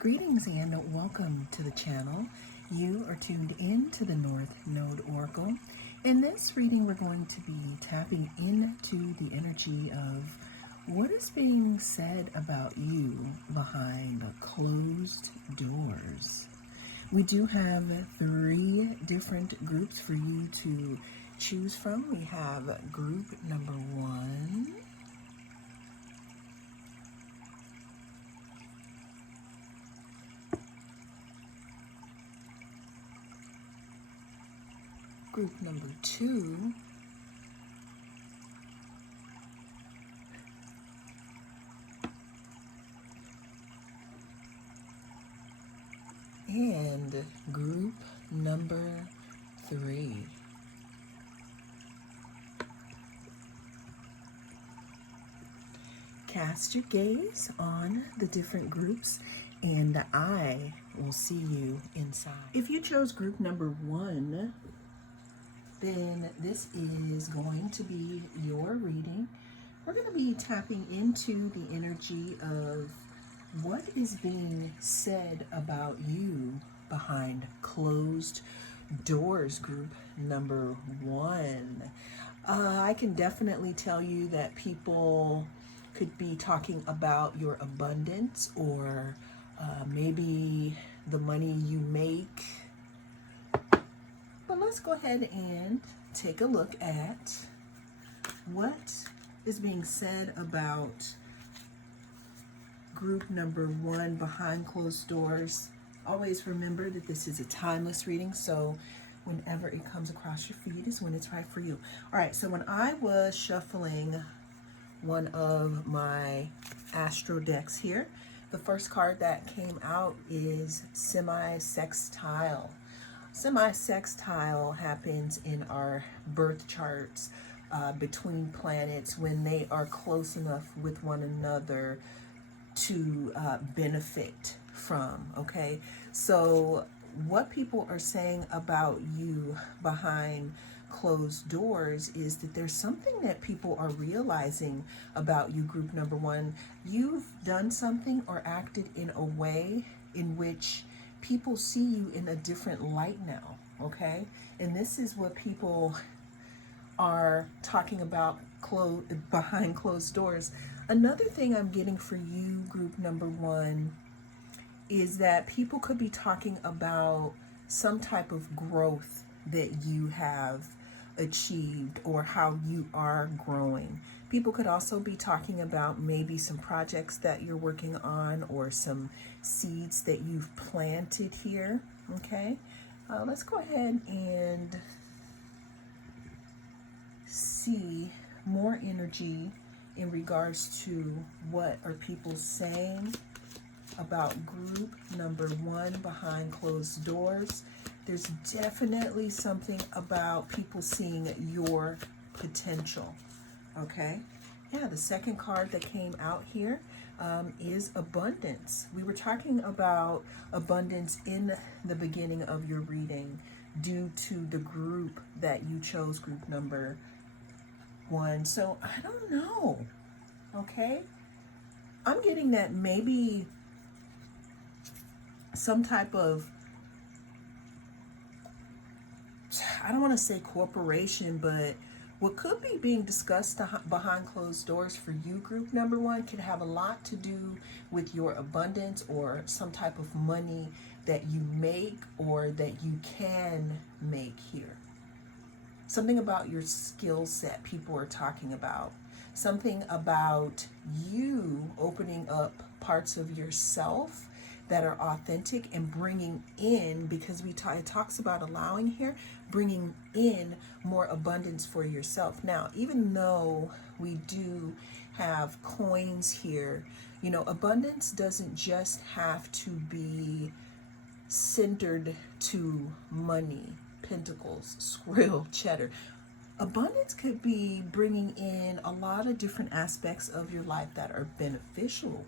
Greetings and welcome to the channel. You are tuned in to the North Node Oracle. In this reading, we're going to be tapping into the energy of what is being said about you behind closed doors. We do have 3 different groups for you to choose from. We have group number 1, group number 2, and group number 3. Cast your gaze on the different groups and I will see you inside. If you chose group number 1, then this is going to be your reading. We're going to be tapping into the energy of what is being said about you behind closed doors, group number 1. I can definitely tell you that people could be talking about your abundance or maybe the money you make. But let's go ahead and take a look at what is being said about group number 1 behind closed doors. Always remember that this is a timeless reading, so whenever it comes across your feed is when it's right for you. All right, so when I was shuffling one of my astro decks here, the first card that came out is semi-sextile. Semi-sextile happens in our birth charts between planets when they are close enough with one another to benefit from, okay? So what people are saying about you behind closed doors is that there's something that people are realizing about you, group number 1. You've done something or acted in a way in which people see you in a different light now, okay? And this is what people are talking about behind closed doors. Another thing I'm getting for you, group number 1, is that people could be talking about some type of growth that you have achieved or how you are growing. People could also be talking about maybe some projects that you're working on or some seeds that you've planted here, okay? Let's go ahead and see more energy in regards to what are people saying about group number 1 behind closed doors. There's definitely something about people seeing your potential, okay? Yeah, the second card that came out here is abundance. We were talking about abundance in the beginning of your reading due to the group that you chose, group number 1. So I don't know, okay? I'm getting that maybe some type of, I don't want to say corporation, but what could be being discussed behind closed doors for you, group number 1, could have a lot to do with your abundance or some type of money that you make or that you can make here. Something about your skill set people are talking about. Something about you opening up parts of yourself that are authentic and bringing in, because it talks about allowing here, bringing in more abundance for yourself. Now, even though we do have coins here, you know, abundance doesn't just have to be centered to money, pentacles, squirrel, cheddar. Abundance could be bringing in a lot of different aspects of your life that are beneficial.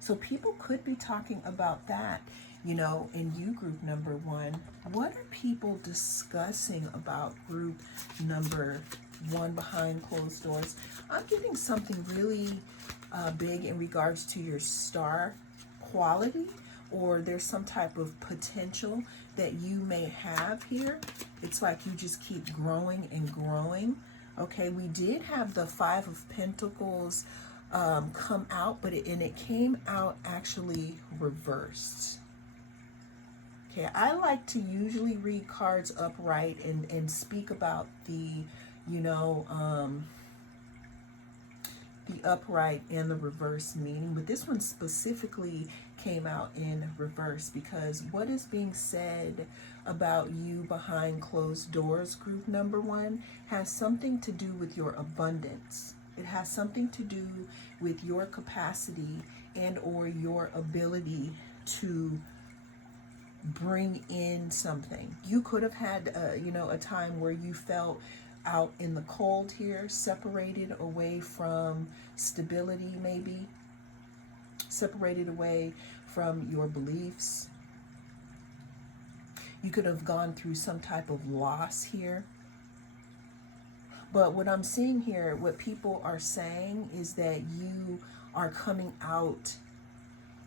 So people could be talking about that, you know, in you, group number 1. What are people discussing about group number 1 behind closed doors? I'm getting something really big in regards to your star quality or there's some type of potential that you may have here. It's like you just keep growing and growing. Okay, we did have the Five of Pentacles come out, but it came out actually reversed. Okay, I like to usually read cards upright and speak about the, you know, the upright and the reverse meaning, but this one specifically came out in reverse because what is being said about you behind closed doors, group number one, has something to do with your abundance. It has something to do with your capacity and or your ability to bring in something. You could have had, you know, a time where you felt out in the cold here, separated away from stability, maybe separated away from your beliefs. You could have gone through some type of loss here. But what I'm seeing here, what people are saying is that you are coming out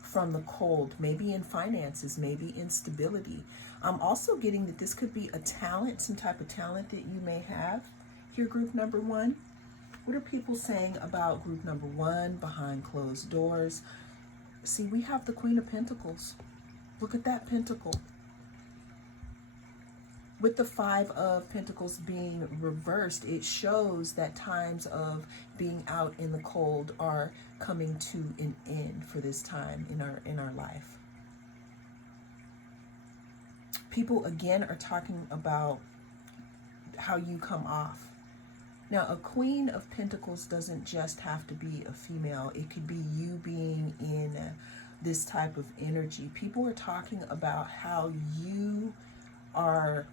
from the cold, maybe in finances, maybe in stability. I'm also getting that this could be a talent, some type of talent that you may have here, group number one. What are people saying about group number one behind closed doors? See, we have the Queen of Pentacles. Look at that pentacle. With the Five of Pentacles being reversed, it shows that times of being out in the cold are coming to an end for this time in our life. People again are talking about how you come off. Now, a Queen of Pentacles doesn't just have to be a female. It could be you being in this type of energy. People are talking about how you are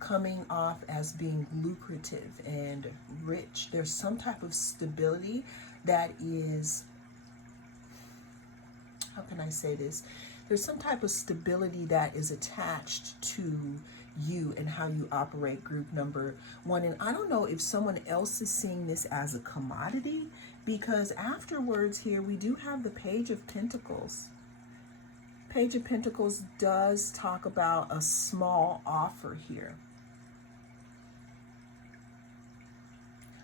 coming off as being lucrative and rich. There's some type of stability that is, how can I say this? There's some type of stability that is attached to you and how you operate, group number one. And I don't know if someone else is seeing this as a commodity, because afterwards here we do have the Page of Pentacles. Page of Pentacles does talk about a small offer here.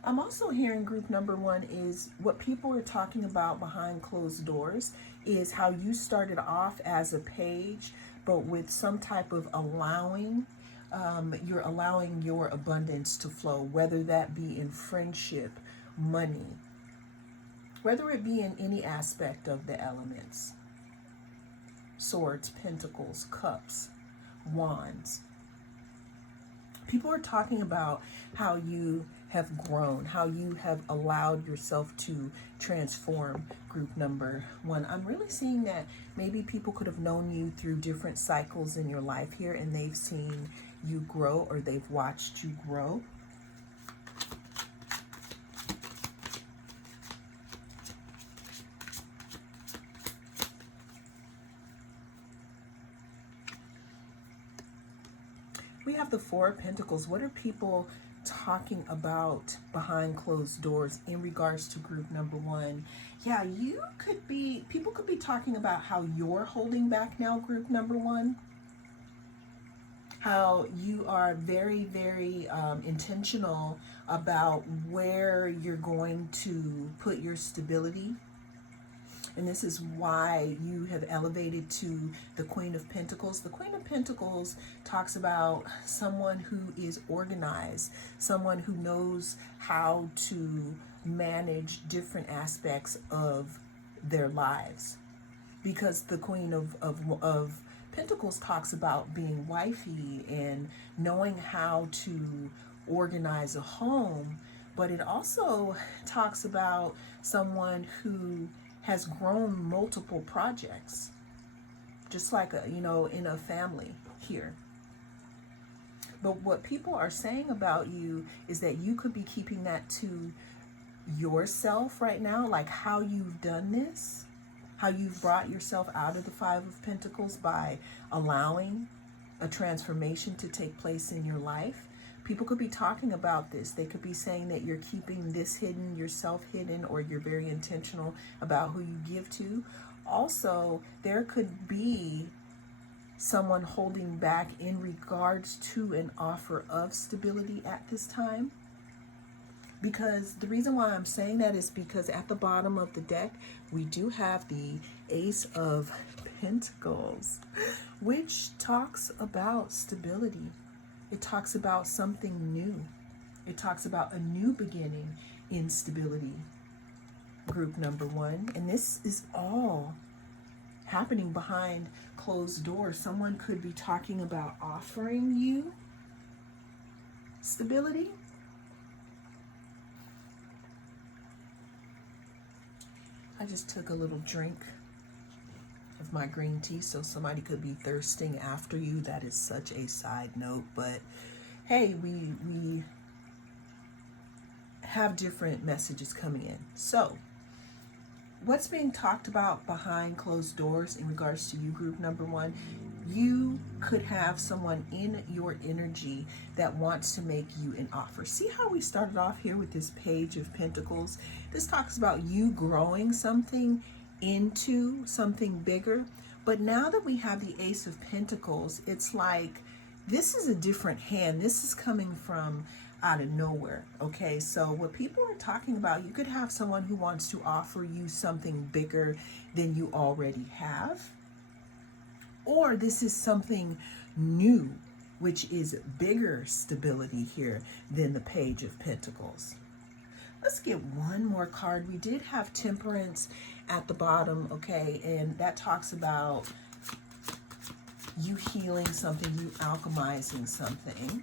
I'm also hearing group number one is what people are talking about behind closed doors is how you started off as a page, but with some type of allowing, you're allowing your abundance to flow, whether that be in friendship, money, whether it be in any aspect of the elements. Swords, pentacles, cups, wands. People are talking about how you have grown, how you have allowed yourself to transform, group number one. I'm really seeing that maybe people could have known you through different cycles in your life here, and they've seen you grow or they've watched you grow. We have the Four of Pentacles. What are people talking about behind closed doors in regards to group number one? Yeah, people could be talking about how you're holding back now, group number one. How you are very, very intentional about where you're going to put your stability. And this is why you have elevated to the Queen of Pentacles. The Queen of Pentacles talks about someone who is organized, someone who knows how to manage different aspects of their lives. Because the Queen of Pentacles talks about being wifey and knowing how to organize a home, but it also talks about someone who has grown multiple projects, just like in a family here. But what people are saying about you is that you could be keeping that to yourself right now, like how you've done this, how you've brought yourself out of the Five of Pentacles by allowing a transformation to take place in your life. People could be talking about this. They could be saying that you're keeping this hidden, yourself hidden, or you're very intentional about who you give to. also there could be someone holding back in regards to an offer of stability at this time. Because the reason why I'm saying that is because at the bottom of the deck, we do have the Ace of Pentacles, which talks about stability. It talks about something new. It talks about a new beginning in stability, group number one. And this is all happening behind closed doors. Someone could be talking about offering you stability. I just took a little drink of my green tea, so somebody could be thirsting after you. That is such a side note, but hey, we have different messages coming in. So what's being talked about behind closed doors in regards to you, group number one? You could have someone in your energy that wants to make you an offer. See how we started off here with this Page of Pentacles? This talks about you growing something into something bigger. But now that we have the Ace of Pentacles, it's like this is a different hand. This is coming from out of nowhere. Okay, so what people are talking about, you could have someone who wants to offer you something bigger than you already have. Or this is something new, which is bigger stability here than the Page of Pentacles. Let's get one more card. We did have Temperance at the bottom, okay, and that talks about you healing something, you alchemizing something.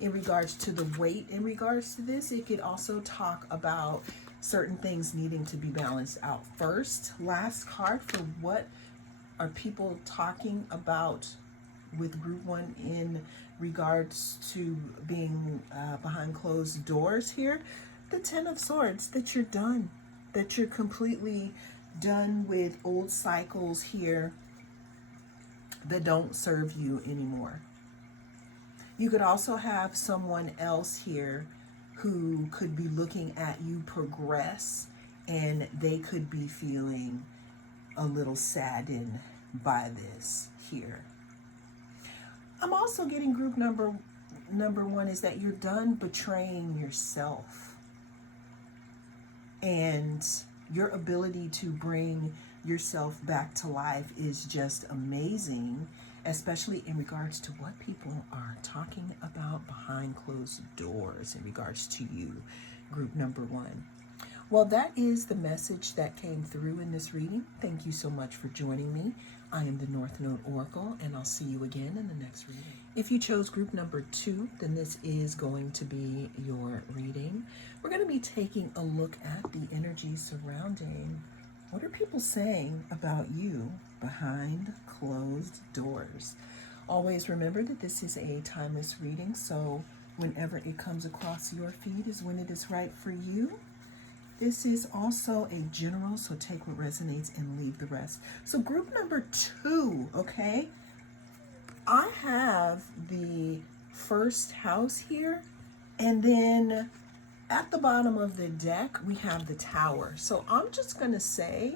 In regards to the weight, in regards to this, it could also talk about certain things needing to be balanced out. First, last card for what are people talking about with group one in regards to being behind closed doors here. The Ten of Swords, that you're done, that you're completely done with old cycles here that don't serve you anymore. You could also have someone else here who could be looking at you progress, and they could be feeling a little saddened by this here. I'm also getting group number one is that you're done betraying yourself, and your ability to bring yourself back to life is just amazing, especially in regards to what people are talking about behind closed doors in regards to you, group number one. Well, that is the message that came through in this reading. Thank you so much for joining me. I am the North Node Oracle, and I'll see you again in the next reading. If you chose group number two, then this is going to be your reading. We're going to be taking a look at the energy surrounding what are people saying about you behind closed doors. Always remember that this is a timeless reading, so whenever it comes across your feed is when it is right for you. This is also a general, so take what resonates and leave the rest. So group number two, okay? I have the first house here, and then at the bottom of the deck, we have the Tower. So I'm just going to say,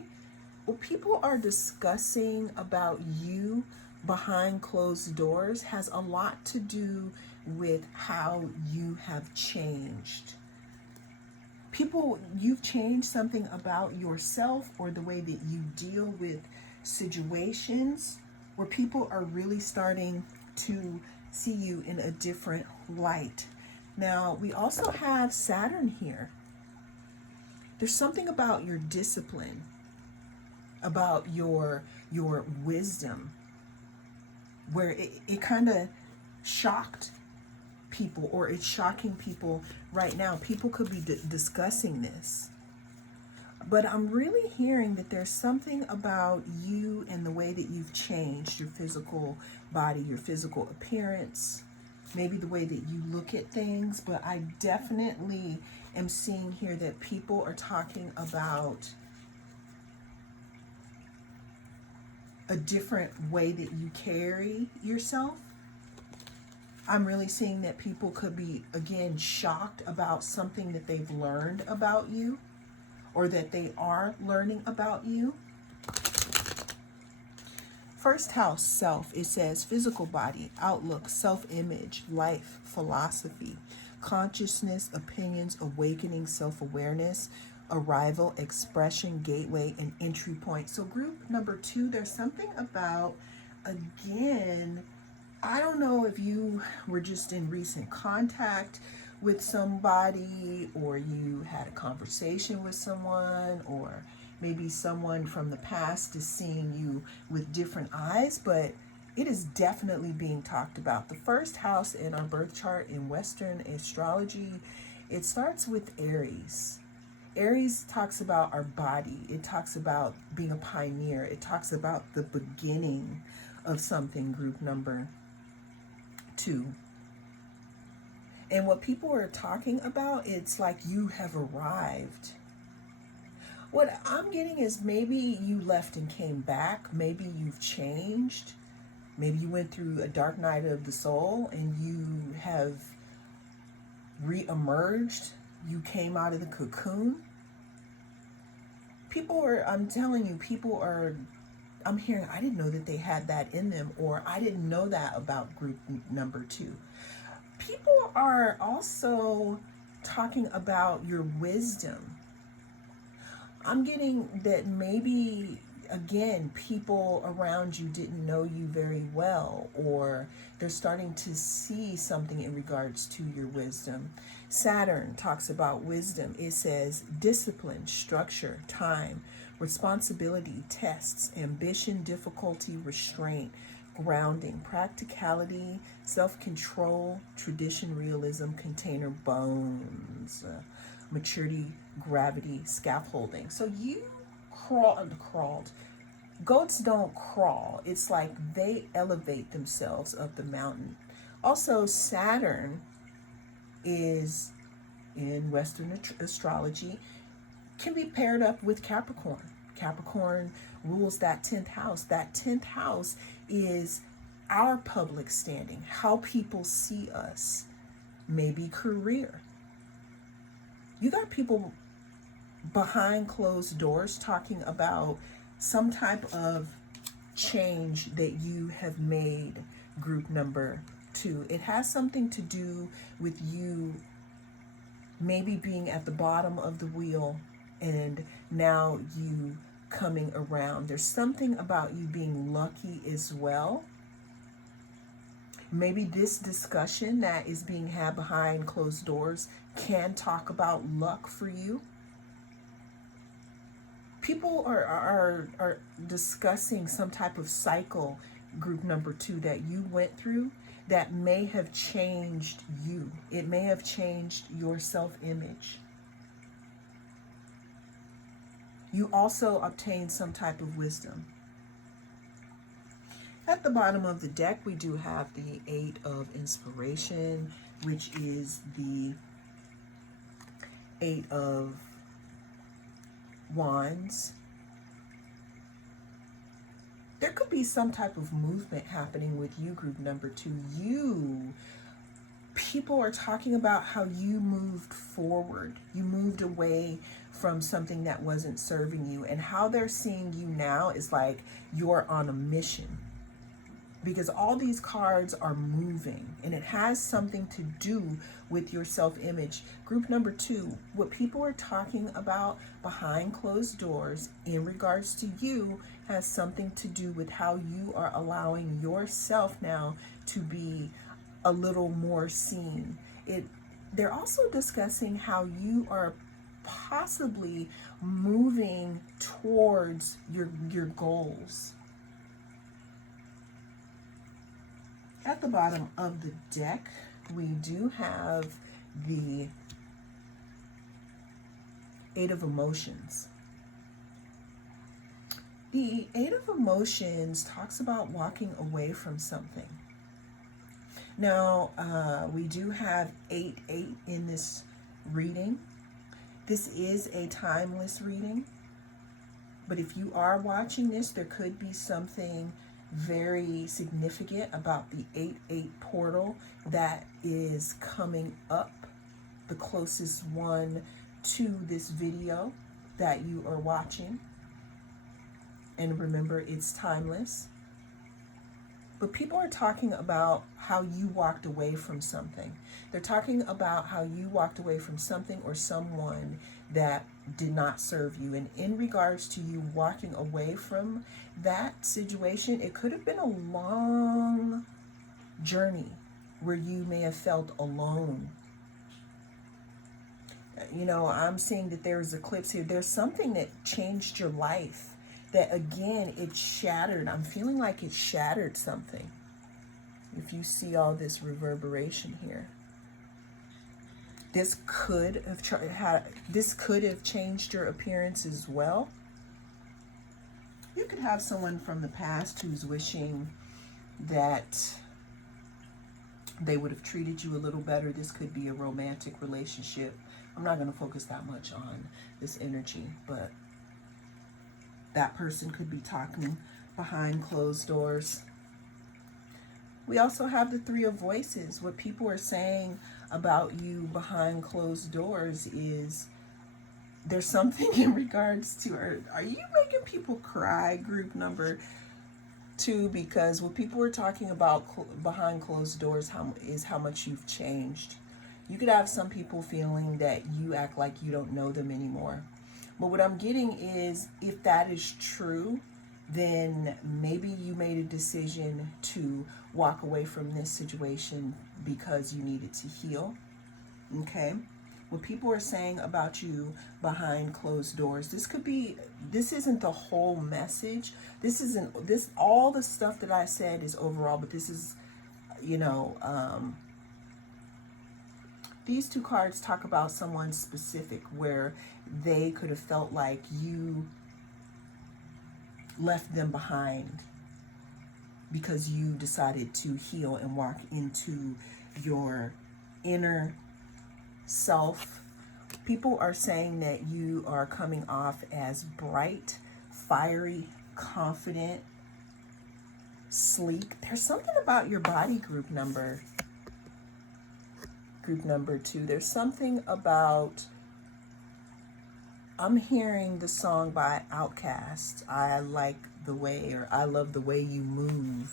what people are discussing about you behind closed doors has a lot to do with how you have changed. You've changed something about yourself or the way that you deal with situations, where people are really starting to see you in a different light. Now, we also have Saturn here. There's something about your discipline, about your wisdom, where it kind of shocked people, or it's shocking people right now. People could be discussing this. But I'm really hearing that there's something about you and the way that you've changed your physical body, your physical appearance, maybe the way that you look at things. But I definitely am seeing here that people are talking about a different way that you carry yourself. I'm really seeing that people could be, again, shocked about something that they've learned about you, or that they are learning about you. First house, self. It says physical body, outlook, self-image, life, philosophy, consciousness, opinions, awakening, self-awareness, arrival, expression, gateway, and entry point. So group number 2, there's something about, again, I don't know if you were just in recent contact with somebody, or you had a conversation with someone, or maybe someone from the past is seeing you with different eyes, but it is definitely being talked about. The first house in our birth chart in Western astrology, it starts with Aries. Aries talks about our body. It talks about being a pioneer. It talks about the beginning of something, group number 2. And what people are talking about, it's like you have arrived. What I'm getting is maybe you left and came back. Maybe you've changed. Maybe you went through a dark night of the soul and you have re-emerged. You came out of the cocoon. I'm telling you, I'm hearing, I didn't know that they had that in them, or I didn't know that about group number 2. People are also talking about your wisdom. I'm getting that maybe, again, people around you didn't know you very well, or they're starting to see something in regards to your wisdom. Saturn talks about wisdom. It says discipline, structure, time, responsibility, tests, ambition, difficulty, restraint, grounding, practicality, self-control, tradition, realism, container, bones, maturity, gravity, scaffolding. So you crawled. Goats don't crawl. It's like they elevate themselves up the mountain. Also, Saturn is, in Western astrology, can be paired up with Capricorn. Capricorn rules that 10th house. That 10th house is our public standing, how people see us, maybe career. You got people behind closed doors talking about some type of change that you have made, group number 2. It has something to do with you maybe being at the bottom of the wheel and now you coming around. There's something about you being lucky as well. Maybe this discussion that is being had behind closed doors can talk about luck for you. People are discussing some type of cycle, group number 2, that you went through that may have changed you. It may have changed your self-image. You also obtain some type of wisdom. At the bottom of the deck, we do have the 8 of Inspiration, which is the 8 of Wands. There could be some type of movement happening with you, group number 2. People are talking about how you moved forward. You moved away from something that wasn't serving you, and how they're seeing you now is like you're on a mission. Because all these cards are moving, and it has something to do with your self-image. Group number 2, what people are talking about behind closed doors in regards to you has something to do with how you are allowing yourself now to be a little more seen. They're also discussing how you are possibly moving towards your goals. At the bottom of the deck, we do have the 8 of Emotions. The 8 of Emotions talks about walking away from something. Now, we do have 8-8 in this reading. This is a timeless reading, but if you are watching this, there could be something very significant about the 8-8 portal that is coming up, the closest one to this video that you are watching. And remember, it's timeless. But people are talking about how you walked away from something. They're talking about how you walked away from something or someone that did not serve you. And in regards to you walking away from that situation, it could have been a long journey where you may have felt alone. You know, I'm seeing that there is eclipse here. There's something that changed your life that, again, it shattered. I'm feeling like it shattered something. If you see all this reverberation here, this could have changed your appearance as well. You could have someone from the past who's wishing that they would have treated you a little better. This could be a romantic relationship. I'm not going to focus that much on this energy, but that person could be talking behind closed doors. We also have the Three of Voices. What people are saying about you behind closed doors is there's something in regards to, are you making people cry, group number 2? Because what people are talking about behind closed doors is how much you've changed. You could have some people feeling that you act like you don't know them anymore. But what I'm getting is, if that is true, then maybe you made a decision to walk away from this situation because you needed to heal. Okay? What people are saying about you behind closed doors, this isn't the whole message. All the stuff that I said is overall, but this is, these two cards talk about someone specific where they could have felt like you left them behind because you decided to heal and walk into your inner self. People are saying that you are coming off as bright, fiery, confident, sleek. There's something about your body, group number 2. There's something about, I'm hearing the song by Outkast, I like the way, or I love the way you move.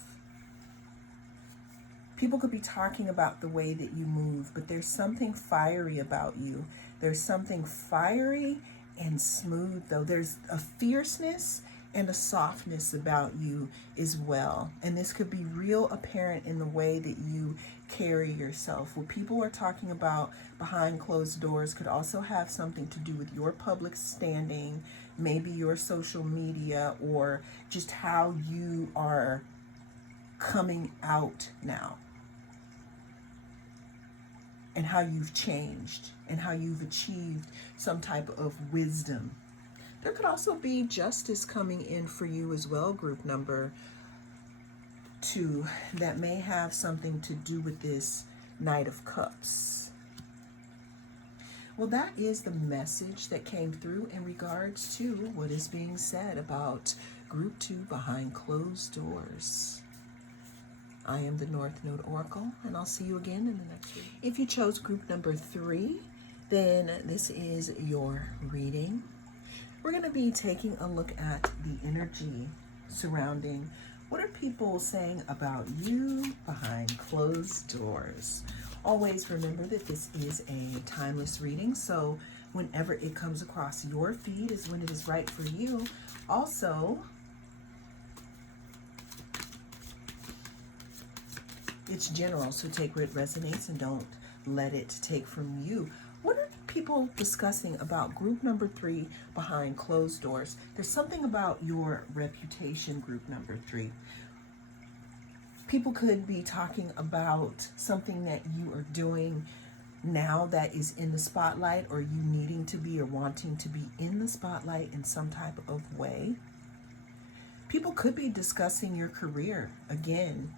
People could be talking about the way that you move, but there's something fiery about you. There's something fiery and smooth, though. There's a fierceness and a softness about you as well. And this could be real apparent in the way that you carry yourself. What people are talking about behind closed doors could also have something to do with your public standing, maybe your social media, or just how you are coming out now, and how you've changed and how you've achieved some type of wisdom. There could also be justice coming in for you as well, group number 2, that may have something to do with this Knight of Cups. Well, that is the message that came through in regards to what is being said about group 2 behind closed doors. I am the North Node Oracle, and I'll see you again in the next reading. If you chose group number 3, then this is your reading. We're going to be taking a look at the energy surrounding what are people saying about you behind closed doors. Always remember that this is a timeless reading, so whenever it comes across your feed is when it is right for you. Also, it's general, so take where it resonates and don't let it take from you. What are people discussing about group number 3 behind closed doors? There's something about your reputation, group number 3. People could be talking about something that you are doing now that is in the spotlight, or you needing to be or wanting to be in the spotlight in some type of way. People could be discussing your career again,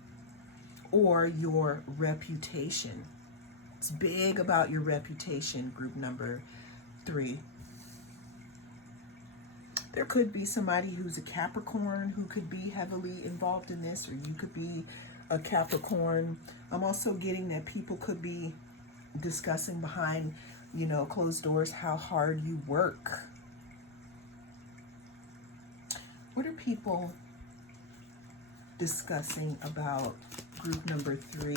or your reputation. It's big about your reputation, group number 3. There could be somebody who's a Capricorn who could be heavily involved in this, or you could be a Capricorn. I'm also getting that people could be discussing behind, closed doors how hard you work. What are people discussing about group number 3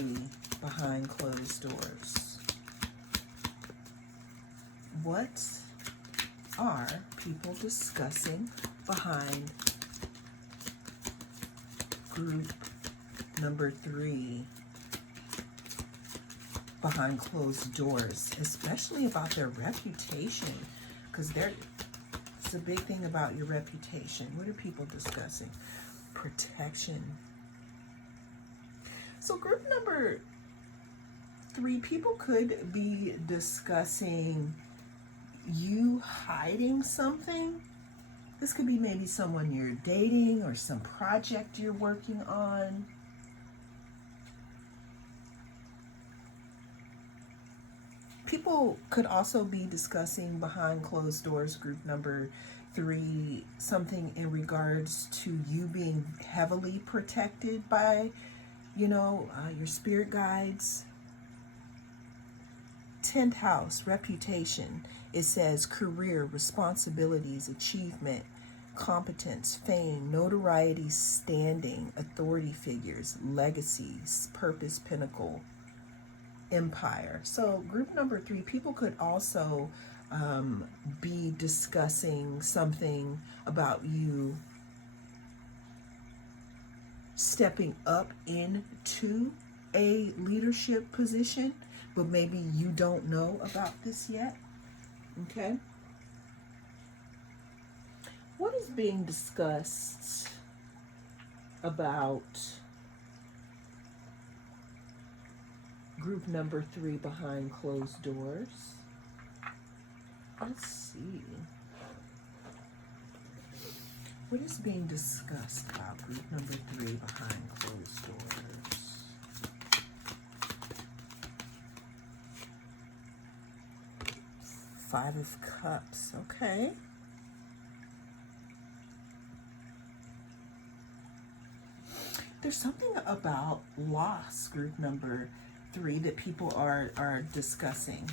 behind closed doors? What are people discussing behind group number 3 behind closed doors, especially about their reputation? Because it's a big thing about your reputation. What are people discussing? Protection. So group number 3, people could be discussing you hiding something. This could be maybe someone you're dating or some project you're working on. People could also be discussing behind closed doors, group number 3, something in regards to you being heavily protected by, your spirit guides. 10th house, reputation. It says career, responsibilities, achievement, competence, fame, notoriety, standing, authority figures, legacies, purpose, pinnacle, empire. So group number 3, people could also be discussing something about you stepping up into a leadership position, but maybe you don't know about this yet. Okay? What is being discussed about group number 3 behind closed doors? Let's see. What is being discussed about group number 3 behind closed doors? Five of Cups. Okay. There's something about loss, group number 3, that people are discussing.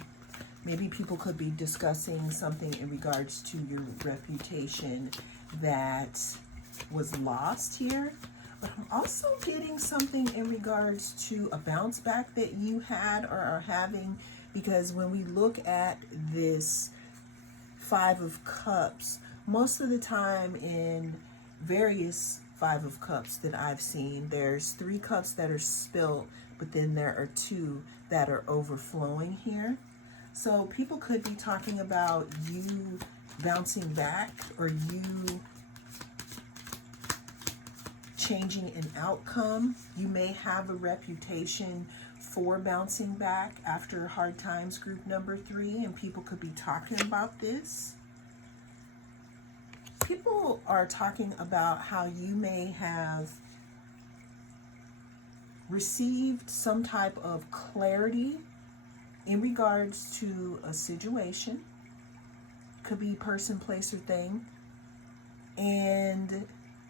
Maybe people could be discussing something in regards to your reputation that was lost here. But I'm also getting something in regards to a bounce back that you had or are having, because when we look at this 5 of Cups, most of the time in various 5 of Cups that I've seen, there's 3 cups that are spilled, but then there are 2 that are overflowing here. So people could be talking about you bouncing back, or you changing an outcome. You may have a reputation for bouncing back after hard times, group number 3, and people could be talking about this. People are talking about how you may have received some type of clarity in regards to a situation. Could be person, place, or thing. And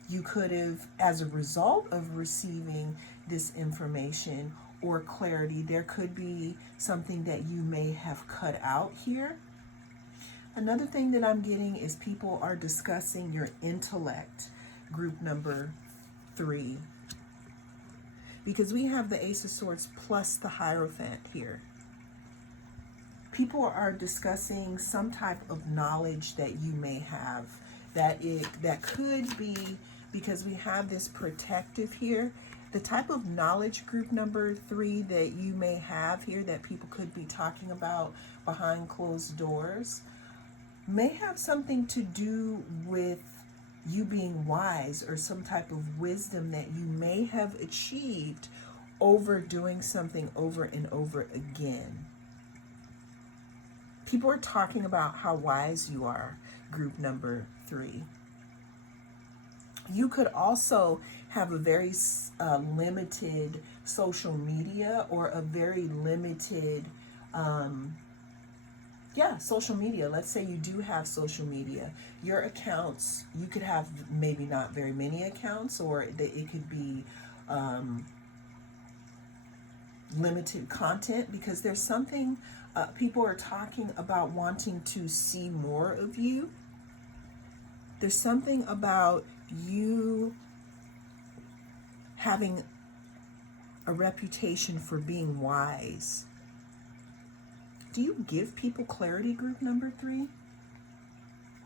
you could have, as a result of receiving this information or clarity, there could be something that you may have cut out here. Another thing that I'm getting is people are discussing your intellect, group number 3. Because we have the Ace of Swords plus the Hierophant here. People are discussing some type of knowledge that you may have, that could be, because we have this protective here, the type of knowledge, group number 3, that you may have here that people could be talking about behind closed doors may have something to do with you being wise, or some type of wisdom that you may have achieved over doing something over and over again. People are talking about how wise you are, group number 3. You could also have a very limited social media, or a very limited, social media. Let's say you do have social media. Your accounts, you could have maybe not very many accounts, or it could be limited content, because there's something, people are talking about wanting to see more of you. There's something about you having a reputation for being wise. Do you give people clarity, group number 3?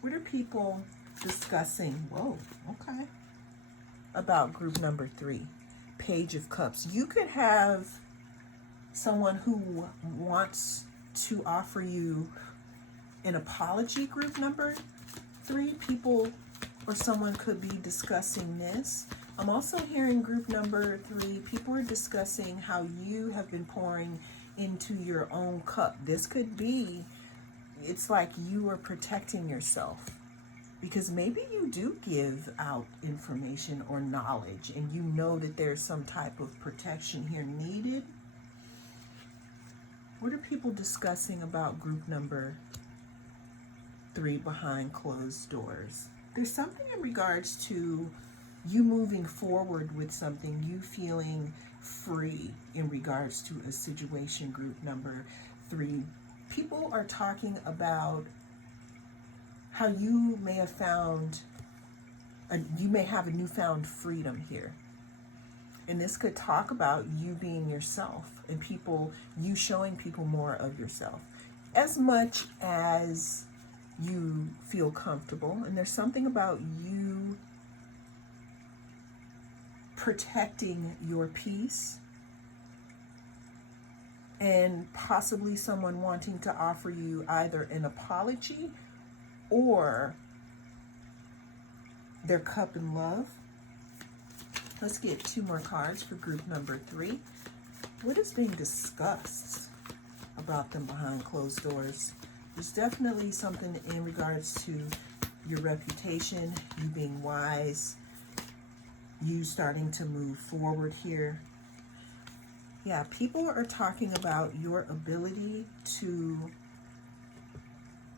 What are people discussing? Whoa, okay. About group number 3, Page of Cups. You could have someone who wants to offer you an apology, group number 3. People or someone could be discussing this. I'm also hearing group number 3, people are discussing how you have been pouring into your own cup. This could be, it's like you are protecting yourself, because maybe you do give out information or knowledge and you know that there's some type of protection here needed. What are people discussing about group number 3 behind closed doors? There's something in regards to you moving forward with something, you feeling free in regards to a situation, group number 3. People are talking about how you may have found, you may have a newfound freedom here. And this could talk about you being yourself and people, you showing people more of yourself as much as you feel comfortable. And there's something about you protecting your peace, and possibly someone wanting to offer you either an apology or their cup in love. Let's get 2 more cards for group number 3. What is being discussed about them behind closed doors? There's definitely something in regards to your reputation, you being wise, you starting to move forward here. Yeah, people are talking about your ability to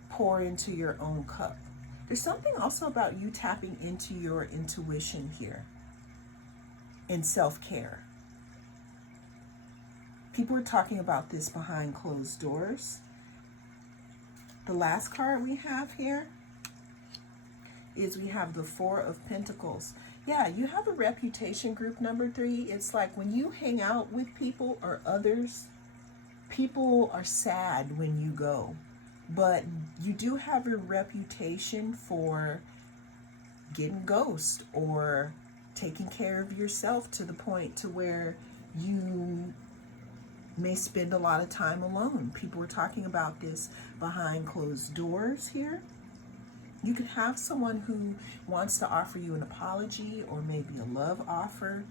pour into your own cup. There's something also about you tapping into your intuition here and self-care. People are talking about this behind closed doors. The last card we have here is we have the 4 of Pentacles. Yeah, you have a reputation, group number 3. It's like when you hang out with people or others, people are sad when you go. But you do have a reputation for getting ghost or taking care of yourself to the point to where you may spend a lot of time alone. People are talking about this behind closed doors here. You could have someone who wants to offer you an apology or maybe a love offer.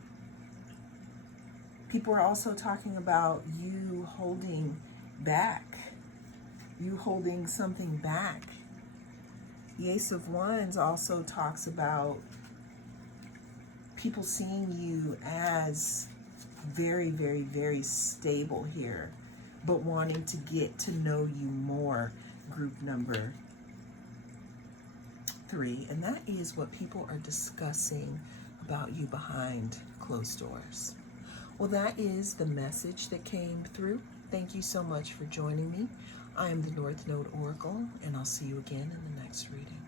People are also talking about you holding back, you holding something back. The Ace of Wands also talks about people seeing you as very, very, very stable here, but wanting to get to know you more, group number 3. And that is what people are discussing about you behind closed doors. Well, that is the message that came through. Thank you so much for joining me. I am the North Node Oracle, and I'll see you again in the next reading.